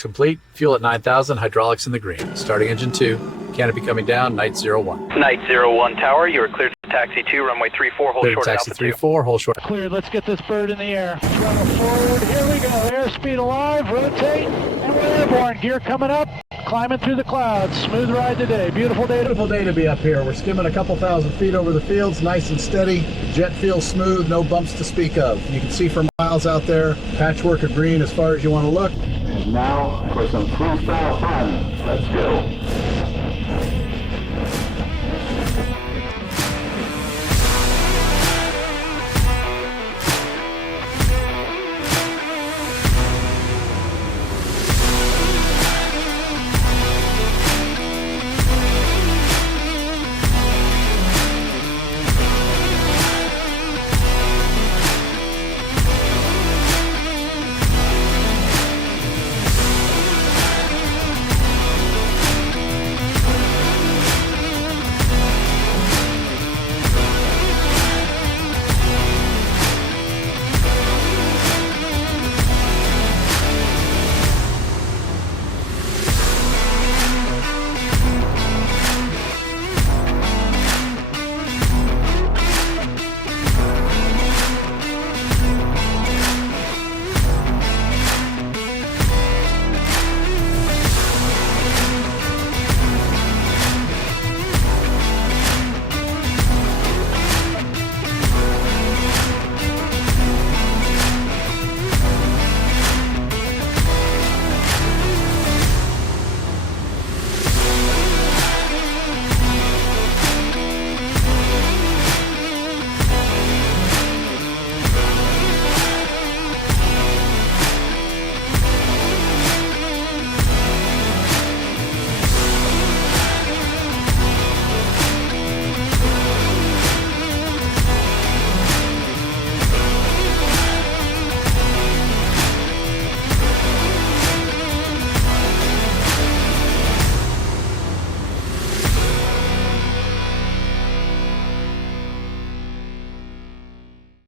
Complete. Fuel at 9,000. Hydraulics in the green. Starting engine 2. Canopy coming down. Night 01. Night 01 Tower, you are cleared to taxi 2, runway 34, hold Cleared short at taxi Alpha 34. Hold short. Cleared. Let's get this bird in the air. Throttle forward. Here we go. Airspeed alive. Rotate. And we're airborne. Gear coming up. Climbing through the clouds. Smooth ride today. Beautiful day. Beautiful day to be up here. We're skimming a couple thousand feet over the fields, nice and steady. Jet feels smooth, no bumps to speak of. You can see for miles out there, patchwork of green as far as you want to look. And now for some freestyle fun. Let's go.